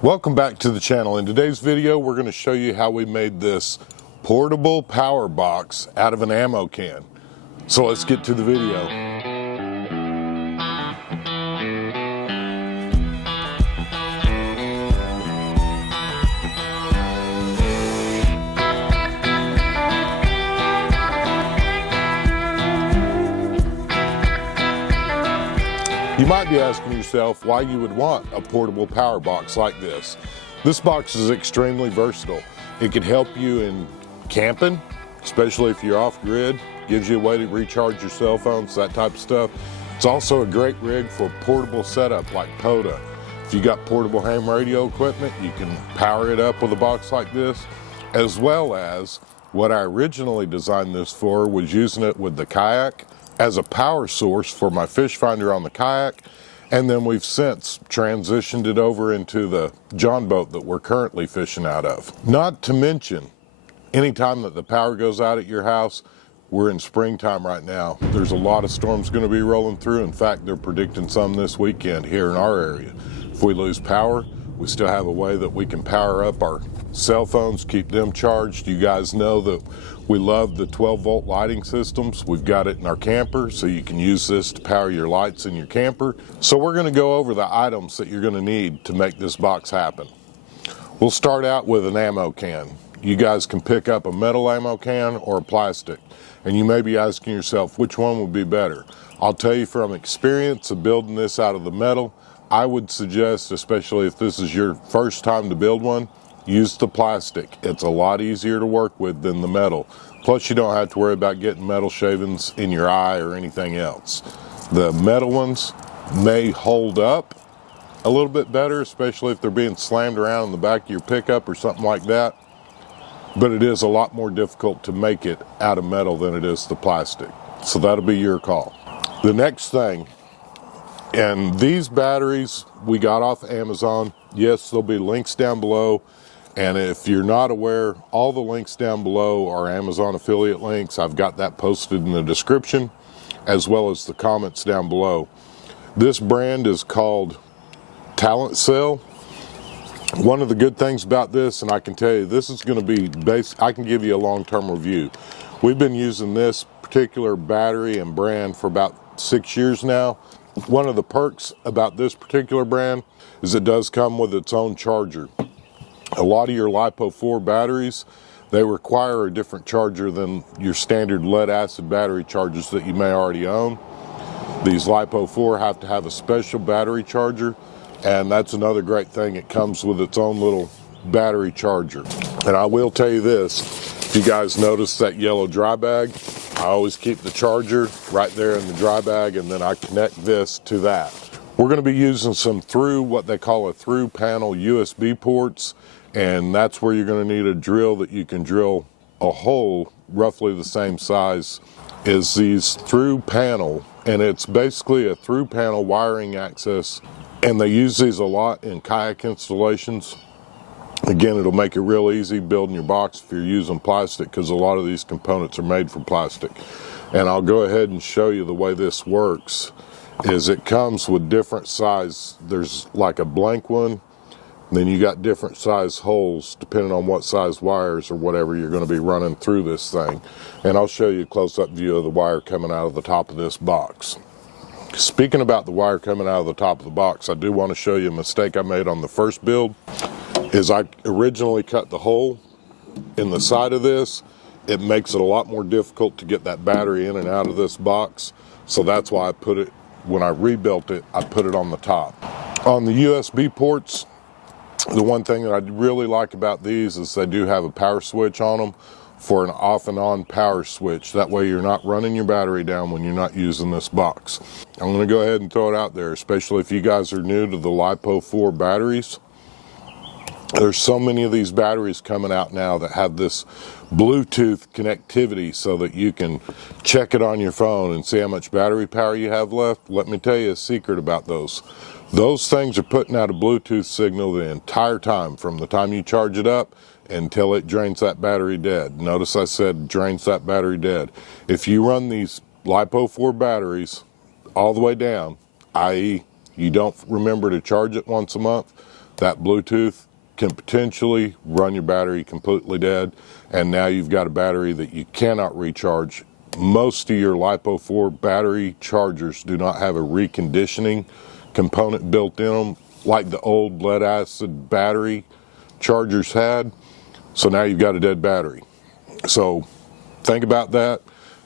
Welcome back to the channel. In today's video, we're going to show you how we made this portable power box out of an ammo can. So let's get to the video. You might be asking yourself why you would want a portable power box like this. This box is extremely versatile. It can help you in camping, especially if you're off grid, gives you a way to recharge your cell phones, that type of stuff. It's also a great rig for portable setup like POTA. If you got portable ham radio equipment, you can power it up with a box like this, as well as what I originally designed this for was using it with the kayak as a power source for my fish finder on the kayak, and then we've since transitioned it over into the John boat that we're currently fishing out of. Not to mention, anytime that the power goes out at your house, we're in springtime right now. There's a lot of storms going to be rolling through. In fact, they're predicting some this weekend here in our area. If we lose power, we still have a way that we can power up our cell phones, keep them charged. You guys know that we love the 12-volt lighting systems. We've got it in our camper, so you can use this to power your lights in your camper. So we're going to go over the items that you're going to need to make this box happen. We'll start out with an ammo can. You guys can pick up a metal ammo can or a plastic. And you may be asking yourself, which one would be better? I'll tell you from experience of building this out of the metal, I would suggest, especially if this is your first time to build one, use the plastic. It's a lot easier to work with than the metal. Plus, you don't have to worry about getting metal shavings in your eye or anything else. The metal ones may hold up a little bit better, especially if they're being slammed around in the back of your pickup or something like that. But it is a lot more difficult to make it out of metal than it is the plastic. So that'll be your call. The next thing, and these batteries we got off Amazon. Yes, there'll be links down below. And if you're not aware, all the links down below are Amazon affiliate links. I've got that posted in the description, as well as the comments down below. This brand is called TalentCell. One of the good things about this, and I can tell you, this is going to be I can give you a long-term review. We've been using this particular battery and brand for about 6 years now. One of the perks about this particular brand is it does come with its own charger. A lot of your LiPo4 batteries, they require a different charger than your standard lead acid battery chargers that you may already own. These LiPo4 have to have a special battery charger, and that's another great thing. It comes with its own little battery charger. And I will tell you this, if you guys notice that yellow dry bag, I always keep the charger right there in the dry bag, and then I connect this to that. We're going to be using some what they call a through panel USB ports, and that's where you're going to need a drill that you can drill a hole roughly the same size as these through panel, and it's basically a through panel wiring access, and they use these a lot in kayak installations. Again, it'll make it real easy building your box if you're using plastic, because a lot of these components are made from plastic. And I'll go ahead and show you the way this works. Is it comes with different size. There's like a blank one, then you got different size holes depending on what size wires or whatever you're going to be running through this thing. And I'll show you a close-up view of the wire coming out of the top of this box. Speaking about the wire coming out of the top of the box, I do want to show you a mistake I made on the first build. Is I originally cut the hole in the side of this. It makes it a lot more difficult to get that battery in and out of this box. So that's why I put it, when I rebuilt it, I put it on the top. On the USB ports, the one thing that I really like about these is they do have a power switch on them for an off and on power switch. That way you're not running your battery down when you're not using this box. I'm going to go ahead and throw it out there, especially if you guys are new to the LiPo4 batteries. There's so many of these batteries coming out now that have this Bluetooth connectivity so that you can check it on your phone and see how much battery power you have left. Let me tell you a secret about those. Those things are putting out a Bluetooth signal the entire time, from the time you charge it up until it drains that battery dead. Notice I said drains that battery dead. If you run these LiPo4 batteries all the way down, i.e. you don't remember to charge it once a month, that Bluetooth can potentially run your battery completely dead, and now you've got a battery that you cannot recharge. Most of your LiPo 4 battery chargers do not have a reconditioning component built in them like the old lead acid battery chargers had. So now you've got a dead battery. So think about that.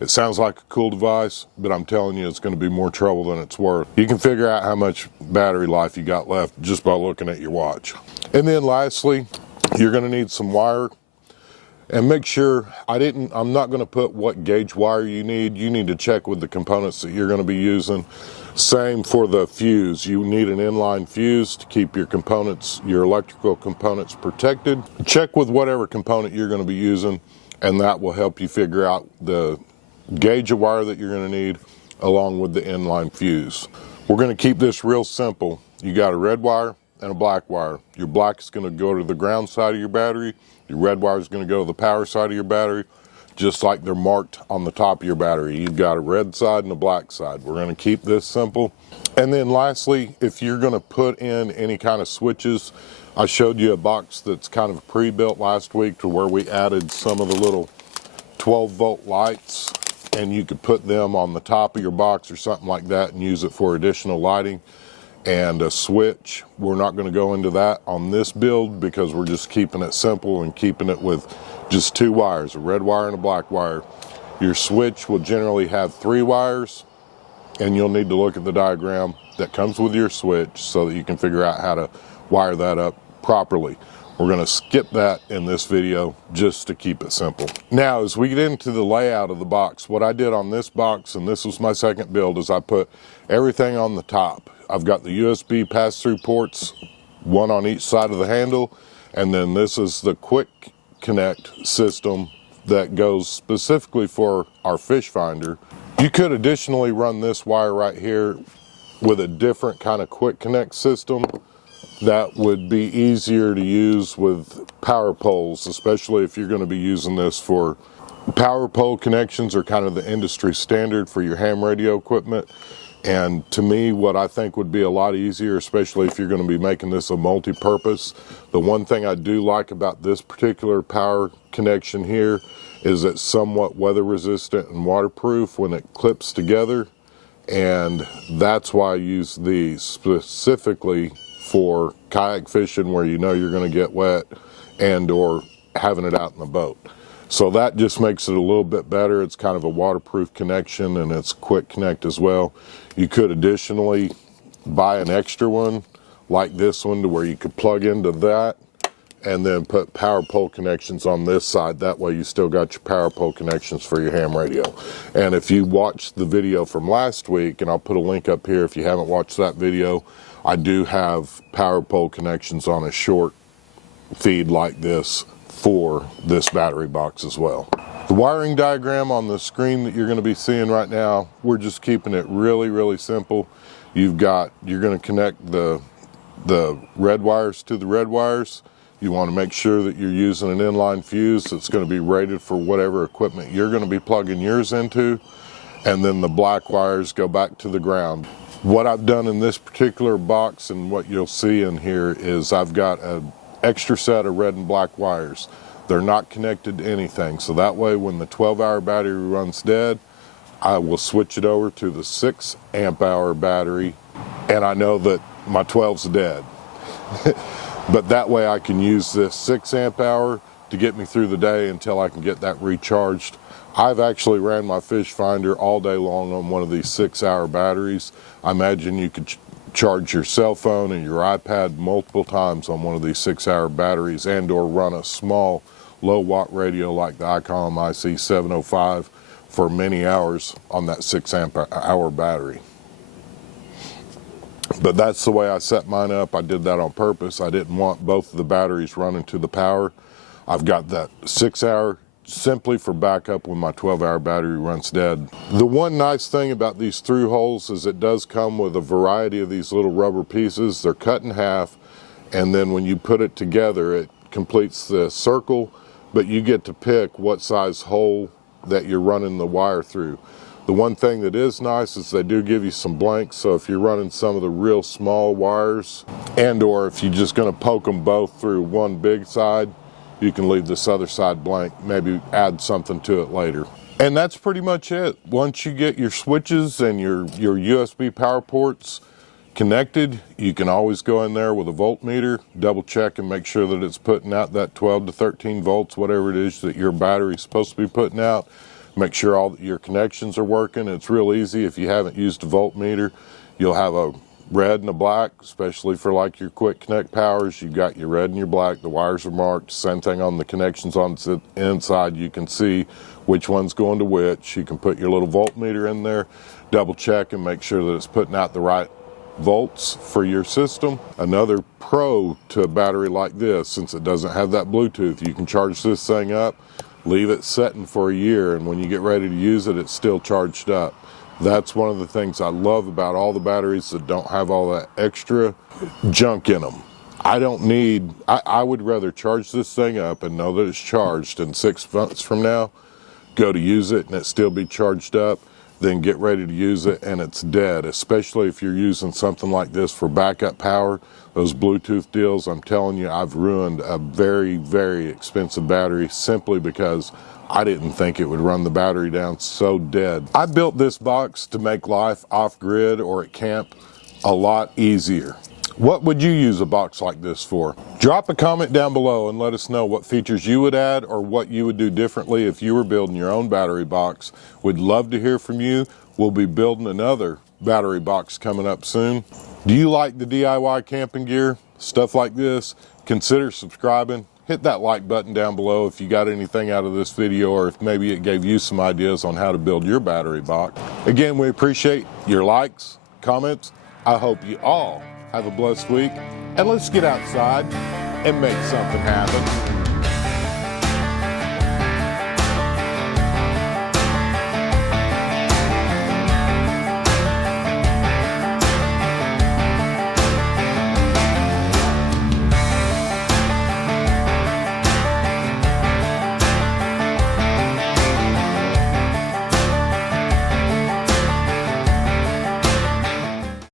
It sounds like a cool device, but I'm telling you, it's going to be more trouble than it's worth. You can figure out how much battery life you got left just by looking at your watch. And then lastly, you're going to need some wire. And make sure, I'm not going to put what gauge wire you need. You need to check with the components that you're going to be using. Same for the fuse. You need an inline fuse to keep your components, your electrical components protected. Check with whatever component you're going to be using, and that will help you figure out the gauge of wire that you're going to need along with the inline fuse. We're going to keep this real simple. You got a red wire and a black wire. Your black is going to go to the ground side of your battery. Your red wire is going to go to the power side of your battery, just like they're marked on the top of your battery. You've got a red side and a black side. We're going to keep this simple. And then lastly, if you're going to put in any kind of switches, I showed you a box that's kind of pre-built last week to where we added some of the little 12-volt lights, and you could put them on the top of your box or something like that and use it for additional lighting. And a switch, we're not going to go into that on this build because we're just keeping it simple and keeping it with just 2 wires, a red wire and a black wire. Your switch will generally have 3 wires, and you'll need to look at the diagram that comes with your switch so that you can figure out how to wire that up properly. We're going to skip that in this video just to keep it simple. Now, as we get into the layout of the box, what I did on this box, and this was my second build, is I put everything on the top. I've got the USB pass-through ports, one on each side of the handle, and then this is the quick connect system that goes specifically for our fish finder. You could additionally run this wire right here with a different kind of quick connect system that would be easier to use with power poles, especially if you're going to be using this for power pole connections, are kind of the industry standard for your ham radio equipment. And to me, what I think would be a lot easier, especially if you're going to be making this a multi-purpose, the one thing I do like about this particular power connection here is it's somewhat weather resistant and waterproof when it clips together. And that's why I use these specifically for kayak fishing where you know you're going to get wet and or having it out in the boat. So that just makes it a little bit better. It's kind of a waterproof connection and it's quick connect as well. You could additionally buy an extra one like this one to where you could plug into that and then put power pole connections on this side. That way you still got your power pole connections for your ham radio. And if you watched the video from last week, and I'll put a link up here if you haven't watched that video, I do have power pole connections on a short feed like this for this battery box as well. The wiring diagram on the screen that you're going to be seeing right now, we're just keeping it really, really simple. You're going to connect the red wires to the red wires. You want to make sure that you're using an inline fuse that's going to be rated for whatever equipment you're going to be plugging yours into. And then the black wires go back to the ground. What I've done in this particular box and what you'll see in here is I've got an extra set of red and black wires. They're not connected to anything. So that way when the 12-hour battery runs dead, I will switch it over to the 6 amp hour battery, and I know that my 12's dead. But that way I can use this 6 amp hour to get me through the day until I can get that recharged. I've actually ran my fish finder all day long on one of these 6-hour batteries. I imagine you could charge your cell phone and your iPad multiple times on one of these 6-hour batteries and or run a small low watt radio like the ICOM IC705 for many hours on that 6 amp hour battery. But that's the way I set mine up. I did that on purpose. I didn't want both of the batteries running to the power. I've got that 6-hour simply for backup when my 12-hour battery runs dead. The one nice thing about these through holes is it does come with a variety of these little rubber pieces. They're cut in half, and then when you put it together, it completes the circle, but you get to pick what size hole that you're running the wire through. The one thing that is nice is they do give you some blanks, so if you're running some of the real small wires, and or if you're just going to poke them both through one big side, you can leave this other side blank, maybe add something to it later. And that's pretty much it. Once you get your switches and your USB power ports connected, you can always go in there with a voltmeter, double check and make sure that it's putting out that 12 to 13 volts, whatever it is that your battery is supposed to be putting out. Make sure all your connections are working. It's real easy. If you haven't used a voltmeter, you'll have a red and a black, especially for like your quick connect powers. You've got your red and your black. The wires are marked. Same thing on the connections on the inside. You can see which one's going to which. You can put your little voltmeter in there, double check and make sure that it's putting out the right volts for your system. Another pro to a battery like this, since it doesn't have that Bluetooth, you can charge this thing up, leave it setting for a year, and when you get ready to use it, it's still charged up. That's one of the things I love about all the batteries that don't have all that extra junk in them. I would rather charge this thing up and know that it's charged, and 6 months from now, go to use it and it still be charged up, then get ready to use it and it's dead, especially if you're using something like this for backup power. Those Bluetooth deals, I'm telling you, I've ruined a very, very expensive battery simply because I didn't think it would run the battery down so dead. I built this box to make life off-grid or at camp a lot easier. What would you use a box like this for? Drop a comment down below and let us know what features you would add or what you would do differently if you were building your own battery box. We'd love to hear from you. We'll be building another battery box coming up soon. Do you like the DIY camping gear? Stuff like this? Consider subscribing. Hit that like button down below if you got anything out of this video or if maybe it gave you some ideas on how to build your battery box. Again, we appreciate your likes, comments. I hope you all have a blessed week, and let's get outside and make something happen.